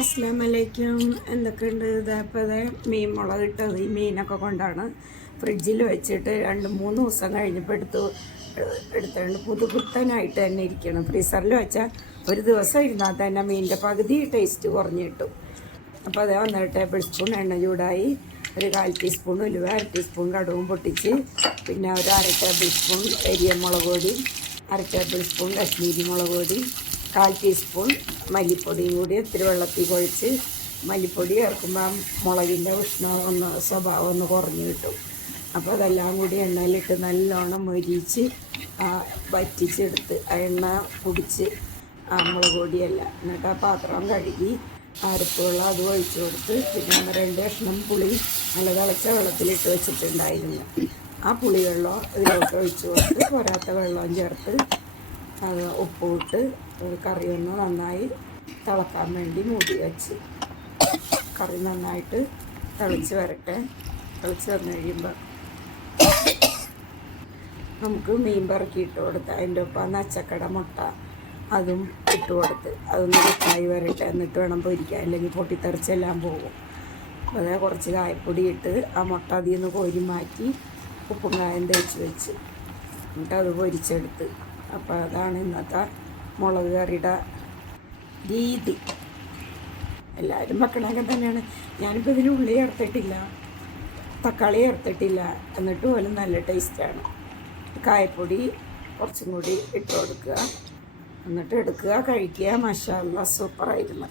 അസ്ലാം വലൈക്കും എന്തൊക്കെയുണ്ട് ഇതപ്പോൾ ഇത് മീൻ മുളക് ഇട്ടത്. ഈ മീനൊക്കെ കൊണ്ടാണ് ഫ്രിഡ്ജിൽ വെച്ചിട്ട് രണ്ട് മൂന്ന് ദിവസം കഴിഞ്ഞപ്പോൾ എടുത്തു എടുത്തുകൊണ്ട് പുതുപുത്തനായിട്ട് തന്നെ ഇരിക്കണം. ഫ്രീസറിൽ വെച്ചാൽ ഒരു ദിവസം ഇരുന്നാൽ തന്നെ മീനിന്റെ പകുതി ടേസ്റ്റ് കുറഞ്ഞു കിട്ടും. അപ്പോൾ അത് ഒന്നര ടേബിൾ സ്പൂൺ എണ്ണ ചൂടായി ഒരു കാൽ ടീസ്പൂൺ ഉലുവ അര ടീസ്പൂൺ കടുവും പൊട്ടിച്ച് പിന്നെ ഒരു അര ടേബിൾ സ്പൂൺ എരിയ മുളക് പൊടി അര ടേബിൾ സ്പൂൺ കശ്മീരി മുളക് പൊടി കാൽ ടീസ്പൂൺ മല്ലിപ്പൊടിയും കൂടി ഇത്തിരി വെള്ളത്തിൽ കുഴച്ച് മല്ലിപ്പൊടി ചേർക്കുമ്പോൾ മുളകിന്റെ ഉഷ്ണം ഒന്ന് സ്വഭാവം ഒന്ന് കുറഞ്ഞു കിട്ടും. അപ്പോൾ അതെല്ലാം കൂടി എണ്ണയിലിട്ട് നല്ലോണം മൊരിച്ച് വറ്റിച്ചെടുത്ത് ആ എണ്ണ കുടിച്ച് ആ മുളക് പൊടിയല്ല. എന്നിട്ട് ആ പാത്രം കഴുകി അരപ്പുള്ള അത് ഒഴിച്ച് കൊടുത്ത് പിന്നെ രണ്ട് കഷ്ണം പുളി നല്ല തിളച്ച വെള്ളത്തിലിട്ട് വെച്ചിട്ടുണ്ടായിരുന്നു. ആ പുളിവെള്ളം ഇതിലോട്ട് ഒഴിച്ച് കൊടുത്ത് പോരാത്ത വെള്ളവും ചേർത്ത് അത് ഉപ്പിട്ട് കറി ഒന്ന് നന്നായി തിളക്കാൻ വേണ്ടി മൂടി വെച്ച്. കറി നന്നായിട്ട് തിളച്ച് വരട്ടെ. തിളച്ച് വന്നു കഴിയുമ്പോൾ നമുക്ക് മീൻ പറക്കി ഇട്ട് കൊടുത്ത് അതിന്റെ ഒപ്പം നച്ചക്കട മുട്ട അതും ഇട്ട് കൊടുത്ത് അതൊന്ന് കുട്ടായി വരട്ടെ. എന്നിട്ട് വേണം പൊരിക്കാൻ. അല്ലെങ്കിൽ പൊട്ടിത്തെറിച്ചെല്ലാം പോകും. അതേ കുറച്ച് കായപ്പൊടി ഇട്ട് ആ മുട്ട അതിൽ നിന്ന് കോരി മാറ്റി ഉപ്പും കായം തേച്ച് വെച്ച് എന്നിട്ട് അത് പൊരിച്ചെടുത്ത്. അപ്പോൾ അതാണ് ഇന്നത്തെ മുളക് കറിയുടെ രീതി. എല്ലാവരും വെക്കണമെങ്കിൽ തന്നെയാണ്. ഞാനിപ്പോൾ ഇതിന് ഉള്ളി ചേർത്തിട്ടില്ല തക്കാളി ചേർത്തിട്ടില്ല. എന്നിട്ട് പോലും നല്ല ടേസ്റ്റാണ് കായപ്പൊടി കുറച്ചും കൂടി ഇട്ട് കൊടുക്കുക. എന്നിട്ട് എടുക്കുക. കഴിക്കുക മഷാല്ല സൂപ്പറായിരുന്നു.